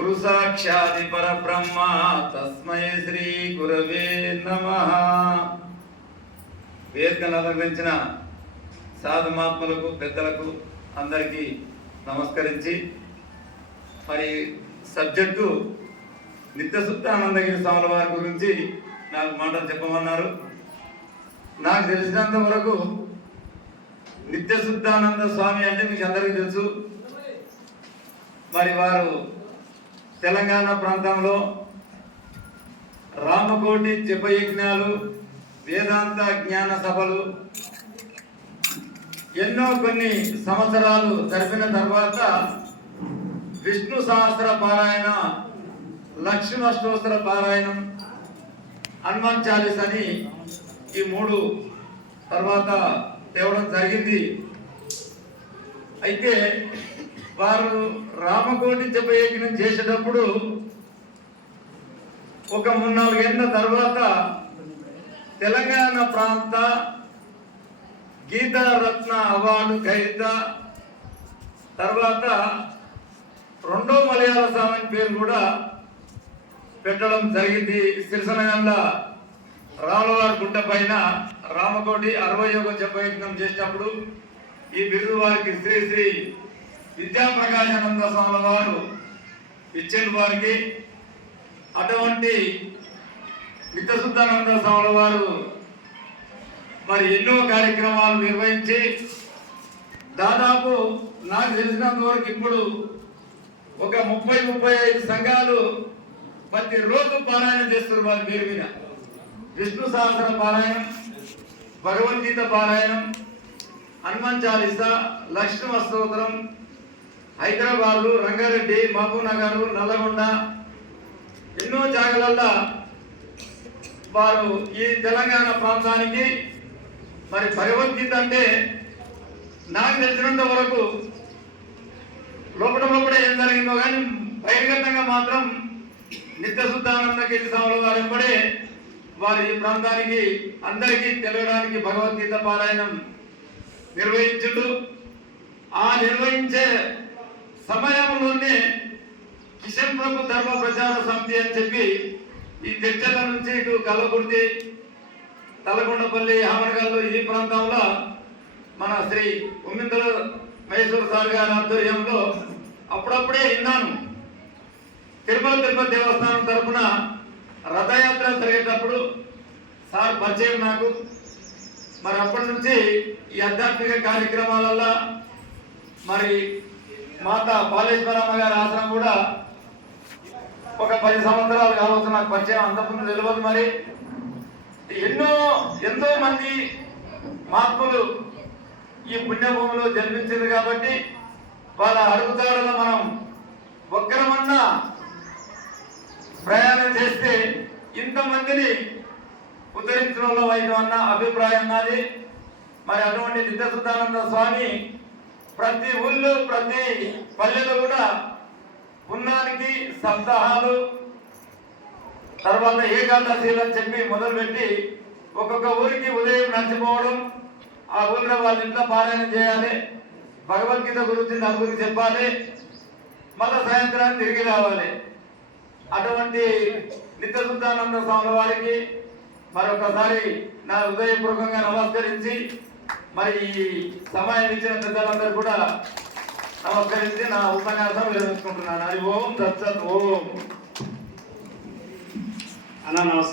గురు సాక్షాది పరబ్రహ్మ తస్మై శ్రీ గురవే నమః. వేదికను అలంకరించిన సాధు మహాత్ములకు, పెద్దలకు అందరికీ నమస్కరించి, మరి సబ్జెక్టు నిత్యశుద్ధానందగిరి స్వాముల వారి గురించి 4 మాటలు చెప్పమన్నారు. నాకు తెలిసినంత వరకు నిత్యశుద్ధానంద స్వామి అంటే మీకు అందరికీ తెలుసు. మరి వారు తెలంగాణ ప్రాంతంలో రామకోటి జపయజ్ఞాలు, వేదాంత జ్ఞాన సభలు ఎన్నో కొన్ని సంవత్సరాలు జరిపిన తర్వాత విష్ణు సహస్ర పారాయణ, లక్ష్మీ అష్టోత్తర పారాయణం, హనుమాన్ చాలీస్ అని ఈ 3 తర్వాత తేవడం జరిగింది. అయితే వారు రామకోటి జపయజ్ఞం చేసేటప్పుడు ఒక 3-4 ఏళ్ళ తర్వాత తెలంగాణ ప్రాంత గీతారత్న అవార్డు గ్రహీత, తర్వాత 2వ మలయాళ సామాన్య పేరు కూడా పెట్టడం జరిగింది. సిరిసనగండ్ల రాములవారి గుట్ట పైన రామకోటి 61వ జపయజ్ఞం చేసినప్పుడు ఈ బిరుదు వారికి శ్రీ శ్రీ విద్యాప్రకాశానంద స్వాముల వారు ఇచ్చిన వారికి. అటువంటి నిత్యశుద్ధానంద స్వాముల వారు మరి ఎన్నో కార్యక్రమాలు నిర్వహించి దాదాపు నాకు తెలిసినంత వరకు ఇప్పుడు ఒక 30-35 సంఘాలు ప్రతిరోజు పారాయణ చేస్తారు వారి పేరు మీద. విష్ణు సహస్ర పారాయణం, భగవద్గీత పారాయణం, హనుమాన్ చాలీసా, లక్ష్మీ అష్టోత్తరం, హైదరాబాద్, రంగారెడ్డి, మహబూబ్ నగర్, నల్లగొండ ఎన్నో జాగాలల్లో వారు ఈ తెలంగాణ ప్రాంతానికి మరి భగవద్గీత అంటే నాకు తెలిసినంత వరకు లోపల ఏం జరిగిందో కానీ బహిర్గతంగా మాత్రం నిత్యశుద్ధానందగిరి స్వాముల వారు వెంబడే వారి ఈ ప్రాంతానికి అందరికీ తెలియడానికి భగవద్గీత పారాయణం నిర్వహించుడు. ఆ నిర్వహించే సమయంలోనే కిషన్ ప్రభు ధర్మ ప్రచార సమితి అని చెప్పి ఈ తెచ్చల నుంచి ఇటు కల్లకుర్తి, తలకొండపల్లి, ఆమరగాళ్ళు ఈ ప్రాంతంలో మన శ్రీ ఉమ్మిందల మహేశ్వర సార్ గారి ఆధ్వర్యంలో అప్పుడప్పుడే విన్నాను. తిరుపతి దేవస్థానం తరఫున రథయాత్ర జరిగేటప్పుడు సార్ పరిచయం నాకు. మరి అప్పటి నుంచి ఈ ఆధ్యాత్మిక కార్యక్రమాలలో మరి మాతా బాలేశ్వరమ్మ గారి ఆశ్రమం కూడా ఒక 10 సంవత్సరాలు కావచ్చు నాకు పరిచయం, అంతకుముందు తెలియదు. మరి ఎంతో మంది మహాత్ములు ఈ పుణ్యభూమిలో జన్మించింది కాబట్టి వాళ్ళ అడుగుతాడలో మనం ఒక్కరమన్నా ప్రయాణం చేస్తే ఇంతమందిని ఉద్ధరించడంలో వైద్యం అన్న అభిప్రాయం నాది. మరి అటువంటి నిత్యశుద్ధానంద స్వామి ప్రతి ఊళ్ళో, ప్రతి పల్లెలో కూడా పున్నానికి సప్తాహాలు, తర్వాత ఏకాదశీలు అని చెప్పి మొదలుపెట్టి ఒక్కొక్క ఊరికి ఉదయం నడిచిపోవడం, ఆ ఊళ్ళో వాళ్ళ ఇంట్లో పారాయణ చేయాలి, భగవద్గీత గురించి నలుగురికి చెప్పాలి, మళ్ళా సాయంత్రాన్ని తిరిగి రావాలి. అటువంటి నిత్యశుద్ధానంద స్వాముల వారికి మరొకసారి నా హృదయపూర్వకంగా నమస్కరించి, మరి ఈ సమయం ఇచ్చిన పెద్దలందరూ కూడా నమస్కరించి నా ఉపన్యాసం విరమించుకుంటున్నాను. హరి ఓం తత్సత్ ఓం. అన్న నమస్కారం.